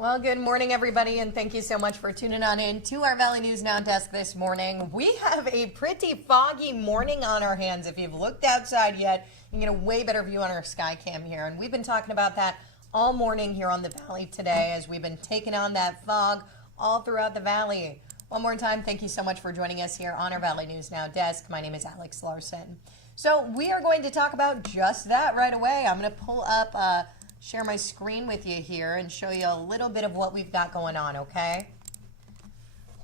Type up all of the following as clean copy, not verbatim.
Well, good morning, everybody, and thank you so much for tuning on in to our Valley News Now desk this morning. We have a pretty foggy morning on our hands. If you've looked outside yet, you can get a way better view on our sky cam here. And we've been talking about that all morning here on the Valley today as we've been taking on that fog all throughout the Valley. One more time, thank you so much for joining us here on our Valley News Now desk. My name is Alex Larson. So we are going to talk about just that right away. I'm going to pull up share my screen with you here and show you a little bit of what we've got going on, okay?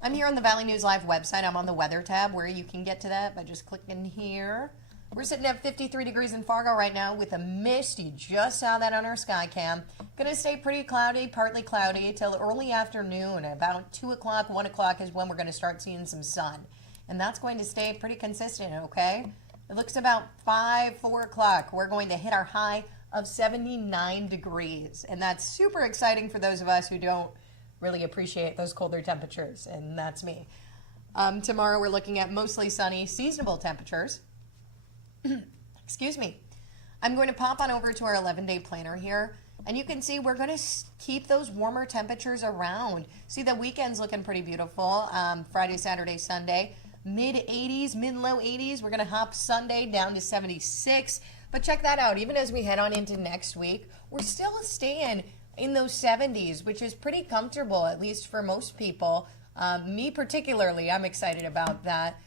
I'm here on the Valley News Live website. I'm on the weather tab where you can get to that by just clicking here. We're sitting at 53 degrees in Fargo right now with a mist. You just saw that on our sky cam. Going to stay pretty cloudy, partly cloudy till early afternoon. About 2 o'clock, 1 o'clock is when we're going to start seeing some sun. And that's going to stay pretty consistent, okay? It looks about 5, 4 o'clock. We're going to hit our high of 79 degrees. And that's super exciting for those of us who don't really appreciate those colder temperatures. And that's me. Tomorrow we're looking at mostly sunny, seasonable temperatures. Excuse me. I'm going to pop on over to our 11-day planner here. And you can see we're going to keep those warmer temperatures around. See, the weekend's looking pretty beautiful. Friday, Saturday, Sunday. Mid-80s, mid-low 80s. We're going to hop Sunday down to 76. But check that out. Even as we head on into next week, we're still staying in those 70s, which is pretty comfortable, at least for most people. Me particularly, I'm excited about that.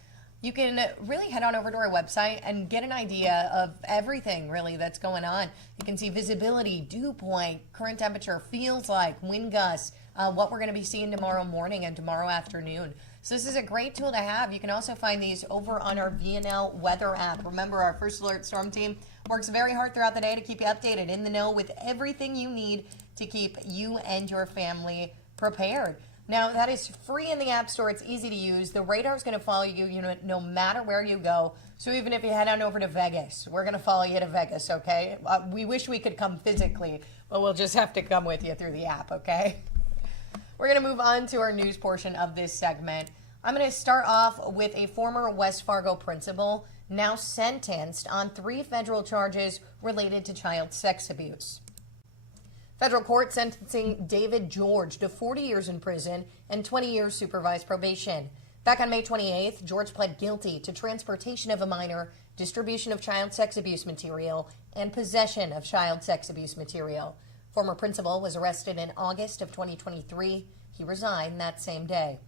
You can really head on over to our website and get an idea of everything really that's going on. You can see visibility, dew point, current temperature, feels like, wind gusts, what we're going to be seeing tomorrow morning and tomorrow afternoon. So this is a great tool to have. You can also find these over on our VNL weather app. Remember, our First Alert Storm team works very hard throughout the day to keep you updated, in the know with everything you need to keep you and your family prepared. Now, that is free in the App Store. It's easy to use. The radar is going to follow you, no matter where you go. So even if you head on over to Vegas, we're going to follow you to Vegas, okay? We wish we could come physically, but we'll just have to come with you through the app, okay? We're going to move on to our news portion of this segment. I'm going to start off with a former West Fargo principal now sentenced on 3 federal charges related to child sex abuse. Federal court sentencing David George to 40 years in prison and 20 years supervised probation. Back on May 28th, George pled guilty to transportation of a minor, distribution of child sex abuse material, and possession of child sex abuse material. Former principal was arrested in August of 2023. He resigned that same day.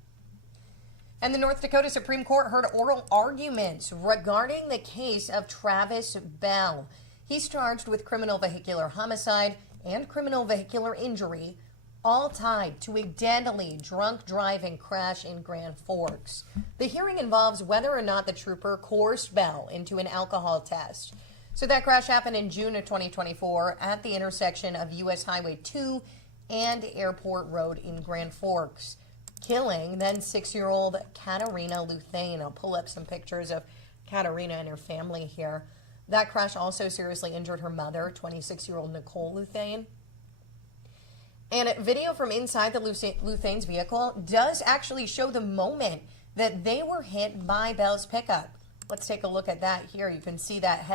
And the North Dakota Supreme Court heard oral arguments regarding the case of Travis Bell. He's charged with criminal vehicular homicide and criminal vehicular injury, all tied to a deadly drunk driving crash in Grand Forks. The hearing involves whether or not the trooper coerced Bell into an alcohol test. So that crash happened in June of 2024 at the intersection of U.S. Highway 2 and Airport Road in Grand Forks, killing then 6-year-old Katarina Luthane. I'll pull up some pictures of Katarina and her family here. That crash also seriously injured her mother, 26-year-old Nicole Luthane. And a video from inside the Luthane's vehicle does actually show the moment that they were hit by Bell's pickup. Let's take a look at that here. You can see that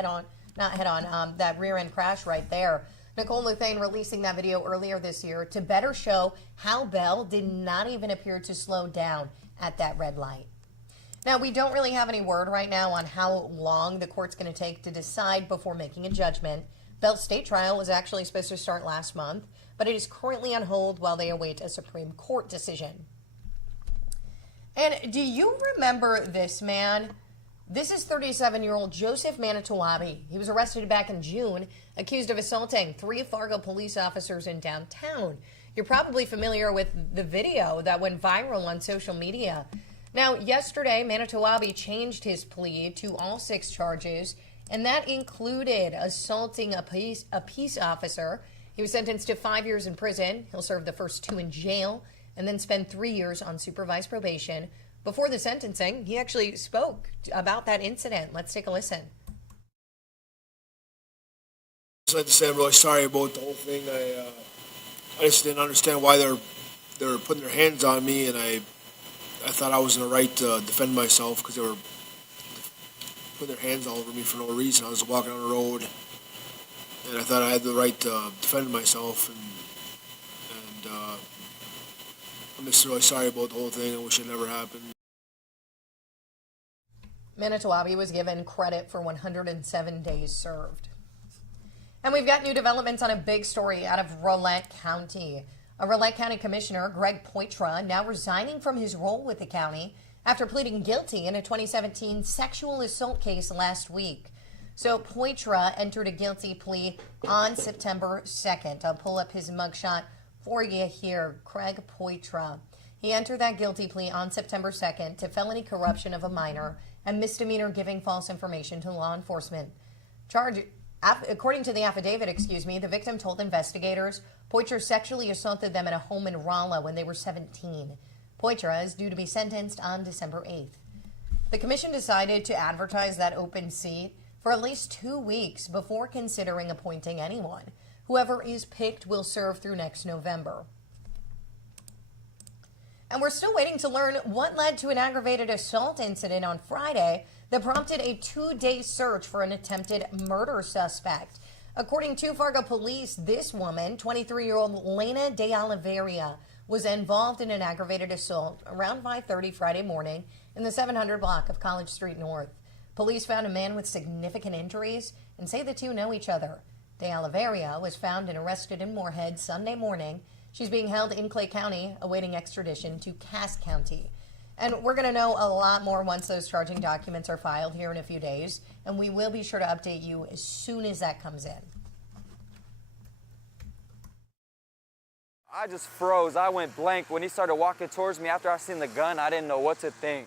that rear end crash right there. Nicole Luthane releasing that video earlier this year to better show how Bell did not even appear to slow down at that red light. Now, we don't really have any word right now on how long the court's going to take to decide before making a judgment. Bell's state trial was actually supposed to start last month, but it is currently on hold while they await a Supreme Court decision. And do you remember this man? This is 37-year-old Joseph Manitowabi. He was arrested back in June, accused of assaulting 3 Fargo police officers in downtown. You're probably familiar with the video that went viral on social media. Now, yesterday, Manitowabi changed his plea to all 6 charges, and that included assaulting a peace officer. He was sentenced to 5 years in prison. He'll serve the first 2 in jail and then spend 3 years on supervised probation. Before the sentencing, he actually spoke about that incident. Let's take a listen. I'd like to say I'm really sorry about the whole thing. I just didn't understand why they're putting their hands on me, and I thought I was in the right to defend myself because they were putting their hands all over me for no reason. I was walking on the road, and I thought I had the right to defend myself, and I'm just really sorry about the whole thing. I wish it never happened. Manitowoc was given credit for 107 days served. And we've got new developments on a big story out of Rolette County. A Rolette County Commissioner, Greg Poitras, now resigning from his role with the county after pleading guilty in a 2017 sexual assault case last week. So Poitras entered a guilty plea on September 2nd. I'll pull up his mugshot for you here. Greg Poitras. He entered that guilty plea on September 2nd to felony corruption of a minor and misdemeanor giving false information to law enforcement. According to the affidavit, the victim told investigators Poitras sexually assaulted them at a home in Rolla when they were 17. Poitras is due to be sentenced on December 8th. The commission decided to advertise that open seat for at least 2 weeks before considering appointing anyone. Whoever is picked will serve through next November. And we're still waiting to learn what led to an aggravated assault incident on Friday that prompted a 2-day search for an attempted murder suspect. According to Fargo police, this woman, 23-year-old Lena De Oliveira, was involved in an aggravated assault around 5:30 Friday morning in the 700 block of College Street North. Police found a man with significant injuries and say the two know each other. De Oliveira was found and arrested in Moorhead Sunday morning. She's being held in Clay County, awaiting extradition to Cass County. And we're going to know a lot more once those charging documents are filed here in a few days, and we will be sure to update you as soon as that comes in. I just froze. I went blank. When he started walking towards me after I seen the gun, I didn't know what to think.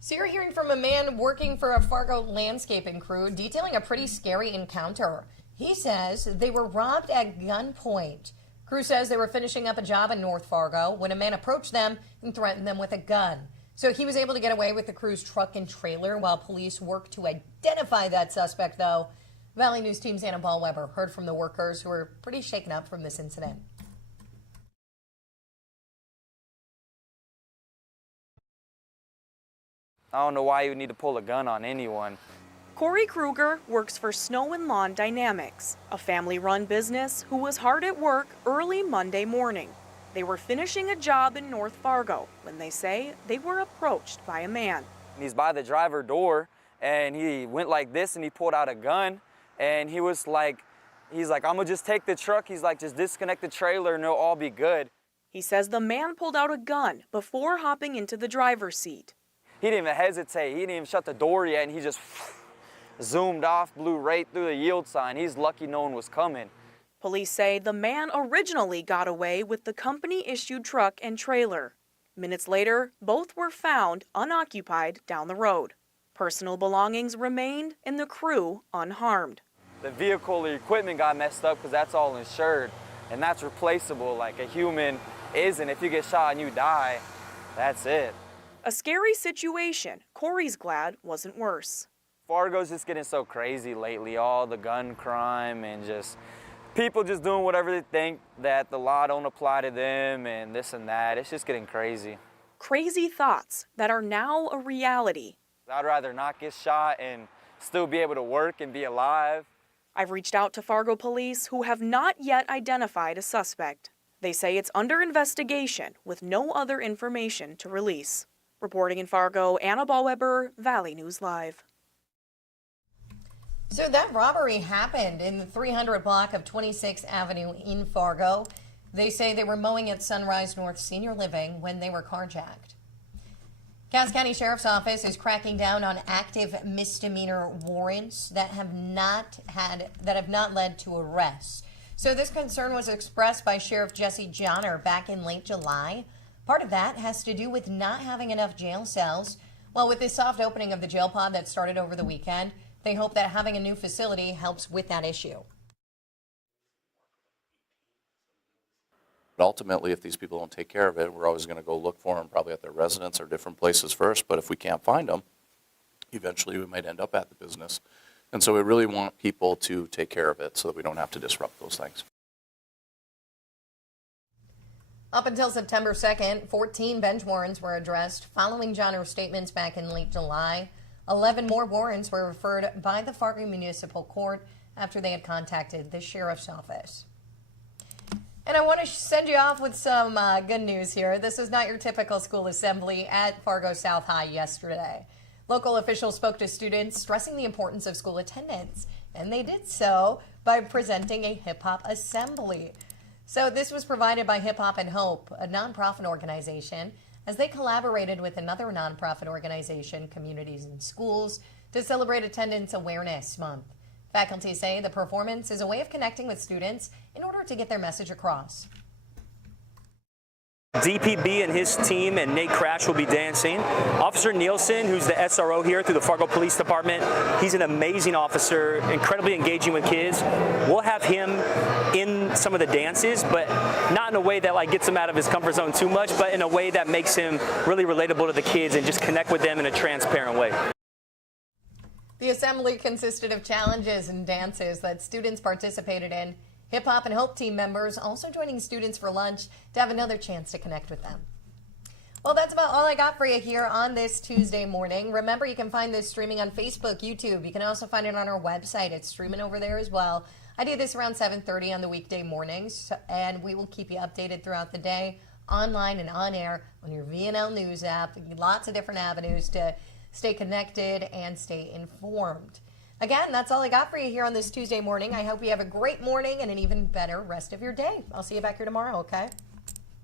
So you're hearing from a man working for a Fargo landscaping crew detailing a pretty scary encounter. He says they were robbed at gunpoint. Crew says they were finishing up a job in North Fargo when a man approached them and threatened them with a gun. So he was able to get away with the crew's truck and trailer while police worked to identify that suspect, though. Valley News Team's Anna Ballweber heard from the workers who were pretty shaken up from this incident. I don't know why you would need to pull a gun on anyone. Corey Kruger works for Snow and Lawn Dynamics, a family-run business who was hard at work early Monday morning. They were finishing a job in North Fargo when they say they were approached by a man. He's by the driver door, and he went like this, and he pulled out a gun, and he's like, I'm gonna just take the truck. He's like, just disconnect the trailer, and it'll all be good. He says the man pulled out a gun before hopping into the driver's seat. He didn't even hesitate. He didn't even shut the door yet, and he just zoomed off, blew right through the yield sign. He's lucky no one was coming. Police say the man originally got away with the company-issued truck and trailer. Minutes later, both were found unoccupied down the road. Personal belongings remained and the crew unharmed. The vehicle or equipment got messed up because that's all insured, and that's replaceable like a human isn't. If you get shot and you die, that's it. A scary situation. Corey's glad wasn't worse. Fargo's just getting so crazy lately, all the gun crime and just people just doing whatever they think that the law don't apply to them and this and that. It's just getting crazy. Crazy thoughts that are now a reality. I'd rather not get shot and still be able to work and be alive. I've reached out to Fargo police who have not yet identified a suspect. They say it's under investigation with no other information to release. Reporting in Fargo, Anna Ballweber, Valley News Live. So that robbery happened in the 300 block of 26th Avenue in Fargo. They say they were mowing at Sunrise North Senior Living when they were carjacked. Cass County Sheriff's Office is cracking down on active misdemeanor warrants that have not led to arrests. So this concern was expressed by Sheriff Jesse Johnner back in late July. Part of that has to do with not having enough jail cells. Well, with the soft opening of the jail pod that started over the weekend, they hope that having a new facility helps with that issue. But ultimately, if these people don't take care of it, we're always going to go look for them, probably at their residence or different places first. But if we can't find them, eventually we might end up at the business. And so we really want people to take care of it so that we don't have to disrupt those things. Up until September 2nd, 14 bench warrants were addressed following Johnner's statements back in late July. 11 more warrants were referred by the Fargo Municipal Court after they had contacted the Sheriff's Office. And I want to send you off with some good news here. This is not your typical school assembly at Fargo South High yesterday. Local officials spoke to students, stressing the importance of school attendance, and they did so by presenting a hip-hop assembly. So this was provided by Hip Hop and Hope, a nonprofit organization, as they collaborated with another nonprofit organization, Communities in Schools, to celebrate Attendance Awareness Month. Faculty say the performance is a way of connecting with students in order to get their message across. DPB and his team and Nate Crash will be dancing. Officer Nielsen, who's the SRO here through the Fargo Police Department, he's an amazing officer, incredibly engaging with kids. We'll have him in some of the dances, but not in a way that like gets him out of his comfort zone too much, but in a way that makes him really relatable to the kids and just connect with them in a transparent way. The assembly consisted of challenges and dances that students participated in. Hip Hop and Hope team members also joining students for lunch to have another chance to connect with them. Well, that's about all I got for you here on this Tuesday morning. Remember, you can find this streaming on Facebook, YouTube. You can also find it on our website. It's streaming over there as well. I do this around 7:30 on the weekday mornings, and we will keep you updated throughout the day, online and on air on your VNL News app. Lots of different avenues to stay connected and stay informed. Again, that's all I got for you here on this Tuesday morning. I hope you have a great morning and an even better rest of your day. I'll see you back here tomorrow, okay?